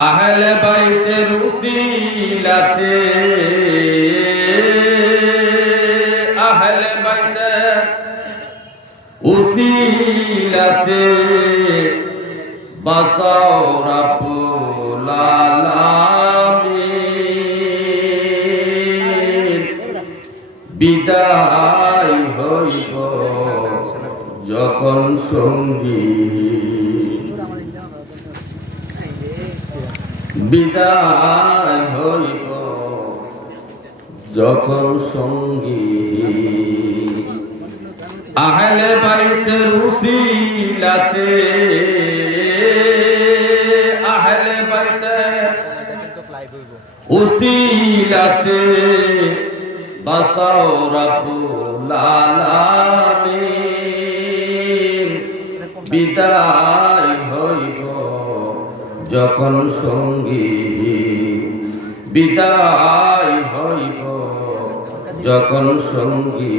আহলে বাইতের উসিলাতে আহলে বাইতের উসিলাতে বাসাও রাব্বুল আলামিন বিদায় হইব যখন সঙ্গী বিদায় হইব যখন সঙ্গী আহলে বাইতের উসিলাতে আহলে বাইতের উসিলাতে বাসাও রাব্বুল আলামিন বিদায় হইব যখন সঙ্গী বিদায় হইব যখন সঙ্গী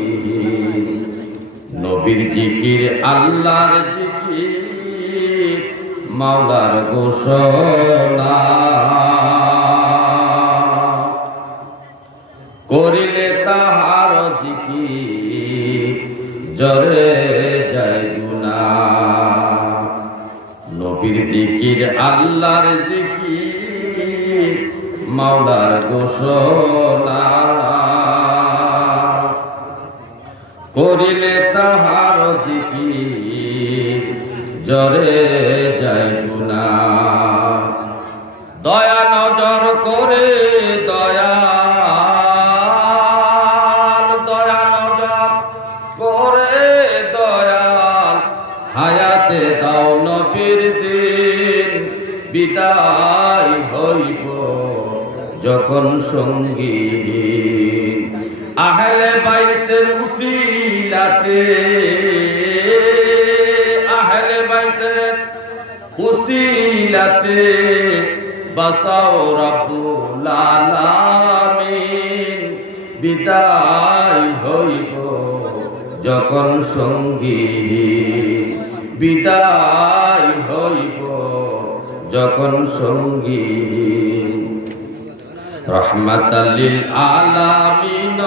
নবীর জিকির আল্লাহর জিকির মাওলার ঘোষণা করিলে তাহার জিকির জরে যায় গুনাহ নবীর জিকির আল্লাহর জিকির মাওলার ঘোষণা করিলে তাহার জিকির জরে যায় গুনাহ দয়া নজর করে দয়াল দয়া নজর করে দয়াল হায়াতে দাও নবীর দিন বিদায় হইব যখন সঙ্গী আহলে বাইতের উসিলাতে আহলে বাইতের উসিলাতে বাসাও রাব্বুল আলামিন বিদায় হইব যখন সঙ্গী বিদায় হইব যখন সঙ্গী রহমাতাল লিল আলামিন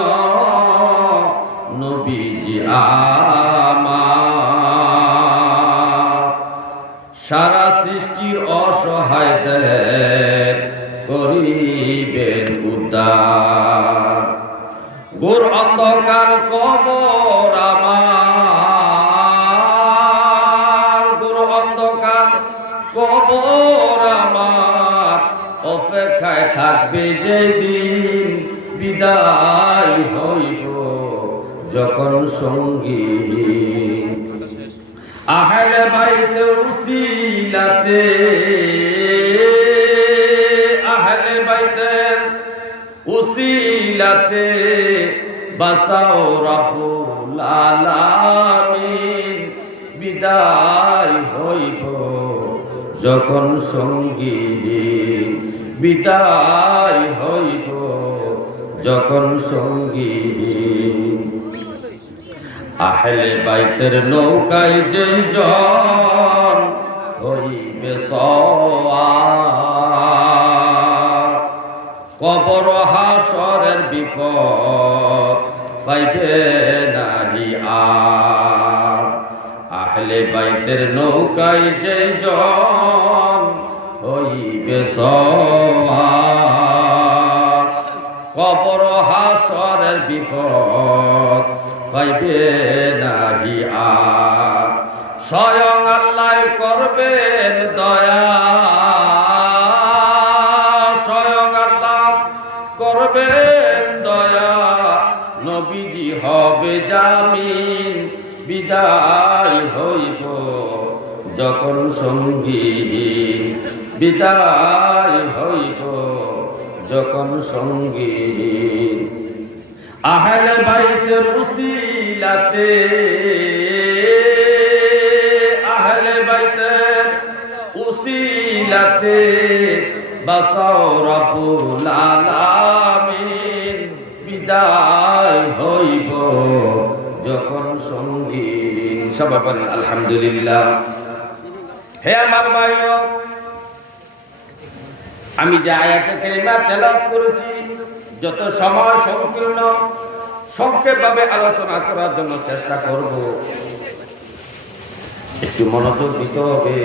নবীজি আমার সারা সৃষ্টির অসহায়দের করিবেন উদ্ধার ঘোর অন্ধকার কবর আমার ঘোর অন্ধকার কবর আমার অপেক্ষায় থাকবে যেদিন বিদায় হইব যখন সঙ্গী আহলে বাইতের উসিলাতে আহলে বাইতের উসিলাতে বাসাও রাব্বুল আলামিন বিদায় হইব যখন সঙ্গী বিদায় হইব যখন সঙ্গী আহলে বাইতের নৌকায় যেই জন হইবে সওয়ার কবর হাসরের বিপদ পাইবে নাহি আর আহলে বাইতের নৌকায় যেই জন হইবে সওয়ার কবর হাসরের বিপদ পাইবে নাহি আর স্বয়ং আল্লাহ করবেন দয়া স্বয়ং আল্লাহ করবেন দয়া নবীজি হবে জামিন বিদায় হইব যখন সঙ্গী বিদায় হইব যখন সঙ্গী আহলে বাইতের উসিলাতে আহলে বাইতের উসিলাতে বাসাও রাব্বুল আলামিন বিদায় হইব যখন সঙ্গী সবাই বলেন আলহামদুলিল্লাহ। হে আমার ভাইও আমি যে আয়াতে কারিমা তেলাওয়াত করেছি যত সময় সংকীর্ণ সংক্ষেপভাবে আলোচনা করার জন্য চেষ্টা করব। একটু মনোযোগ দিতে হবে,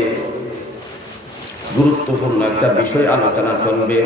গুরুত্বপূর্ণ একটা বিষয় আলোচনা চলবে।